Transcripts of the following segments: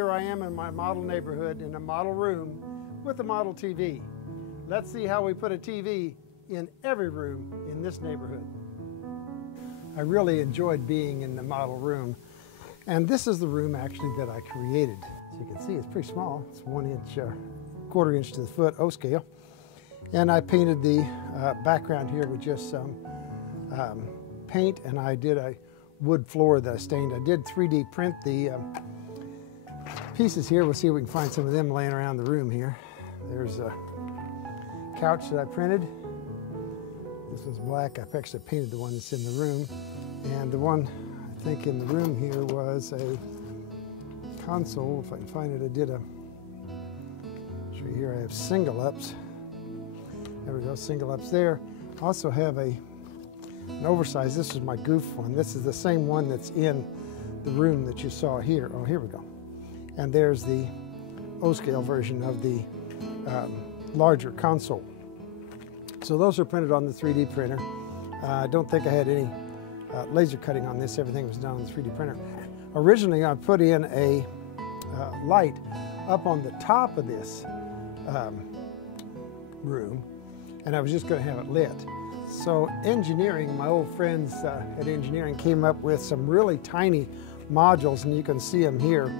here I am in my model neighborhood in a model room with a model TV. Let's see how we put a TV in every room in this neighborhood. I really enjoyed being in the model room, and this is the room actually that I created. So you can see it's pretty small. It's 1 inch, quarter inch to the foot O scale. And I painted the background here with just some paint, and I did a wood floor that I stained. I did 3D print the pieces here. We'll see if we can find some of them laying around the room here. There's a couch that I printed. This was black. I actually painted the one that's in the room. And the one I think in the room here was a console. If I can find it, I did a, show you here, I have single ups. There we go, single ups there. I also have an oversized, this is my goof one. This is the same one that's in the room that you saw here. Oh, here we go. And there's the O-scale version of the larger console. So those are printed on the 3D printer. I don't think I had any laser cutting on this. Everything was done on the 3D printer. Originally, I put in a light up on the top of this room, and I was just going to have it lit. So engineering, my old friends at engineering came up with some really tiny modules, and you can see them here.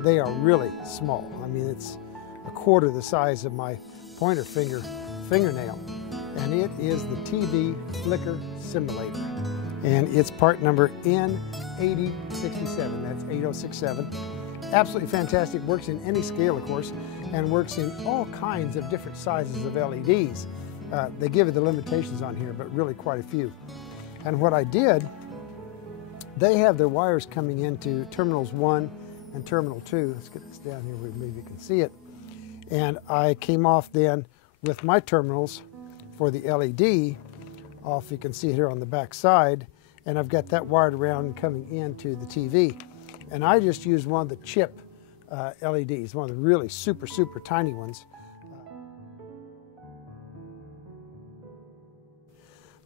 They are really small. I mean, it's a quarter the size of my pointer fingernail. And it is the TV Flicker Simulator. And it's part number N8067, that's 8067. Absolutely fantastic, works in any scale, of course, and works in all kinds of different sizes of LEDs. They give you the limitations on here, but really quite a few. And what I did, they have their wires coming into terminals 1 and terminal 2. Let's get this down here where maybe you can see it. And I came off then with my terminals for the LED off, you can see here on the back side, and I've got that wired around and coming into the TV. And I just used one of the chip LEDs, one of the really super tiny ones.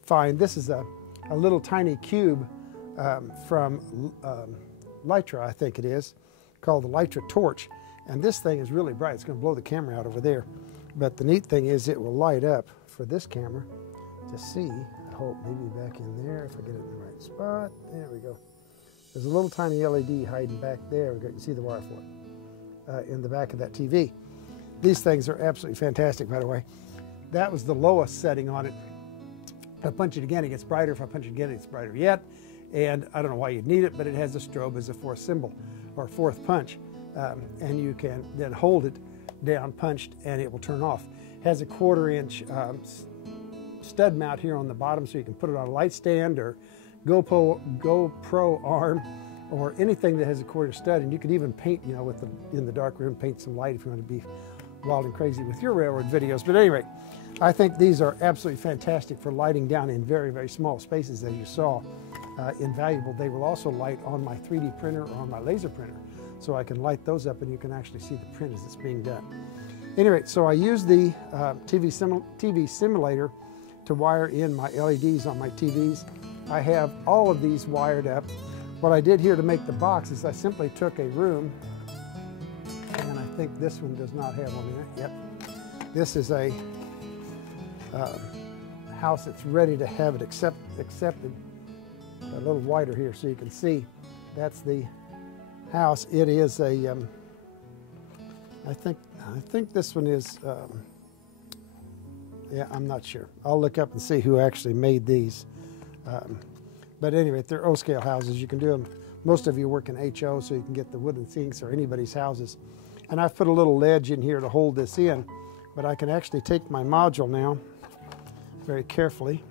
Fine, this is a little tiny cube from Litra, I think it is, called the Litra Torch. And this thing is really bright. It's going to blow the camera out over there. But the neat thing is it will light up for this camera to see. I hope maybe back in there, if I get it in the right spot. There we go. There's a little tiny LED hiding back there. You can see the wire for it in the back of that TV. These things are absolutely fantastic, by the way. That was the lowest setting on it. If I punch it again, it gets brighter. If I punch it again, it's brighter yet. And I don't know why you'd need it, but it has a strobe as a fourth symbol or fourth punch. And you can then hold it down punched and it will turn off. It has a 1/4 inch stud mount here on the bottom, so you can put it on a light stand or GoPro arm or anything that has a 1/4 stud. And you can even paint, you know, in the dark room, paint some light if you want to be wild and crazy with your railroad videos. But anyway, I think these are absolutely fantastic for lighting down in very small spaces, as you saw. Invaluable. They will also light on my 3D printer or on my laser printer. So I can light those up and you can actually see the print as it's being done. Anyway, so I used the TV simulator to wire in my LEDs on my TVs. I have all of these wired up. What I did here to make the box is I simply took a room, and I think this one does not have one in it. Yep. This is a house that's ready to have it accepted. A little wider here so you can see. That's the house. It is a, I think this one is, yeah, I'm not sure. I'll look up and see who actually made these. But anyway, if they're O-scale houses, you can do them. Most of you work in HO, so you can get the wooden sinks or anybody's houses. And I've put a little ledge in here to hold this in, but I can actually take my module now very carefully.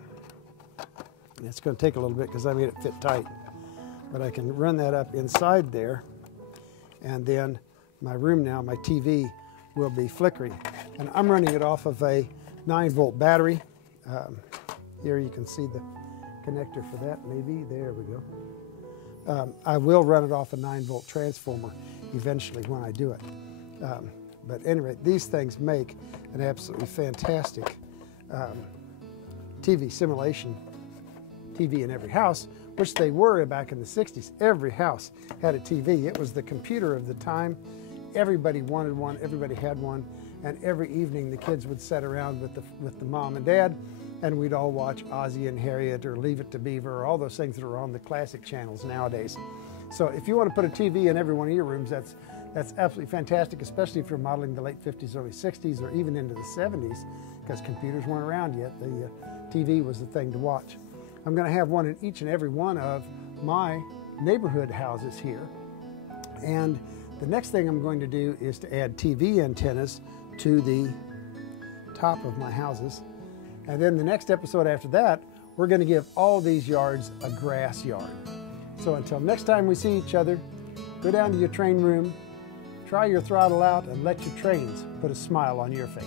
It's going to take a little bit because I made it fit tight. But I can run that up inside there, and then my room now, my TV, will be flickering. And I'm running it off of a 9-volt battery. Here you can see the connector for that, maybe. There we go. I will run it off a 9-volt transformer eventually when I do it. But anyway, these things make an absolutely fantastic TV simulation, TV in every house, which they were back in the 60s. Every house had a TV. It was the computer of the time. Everybody wanted one, everybody had one, and every evening the kids would sit around with the mom and dad, and we'd all watch Ozzie and Harriet or Leave It to Beaver or all those things that are on the classic channels nowadays. So if you want to put a TV in every one of your rooms, that's absolutely fantastic, especially if you're modeling the late 50s, early 60s, or even into the 70s, because computers weren't around yet. The TV was the thing to watch. I'm going to have one in each and every one of my neighborhood houses here. And the next thing I'm going to do is to add TV antennas to the top of my houses. And then the next episode after that, we're going to give all these yards a grass yard. So until next time we see each other, go down to your train room, try your throttle out, and let your trains put a smile on your face.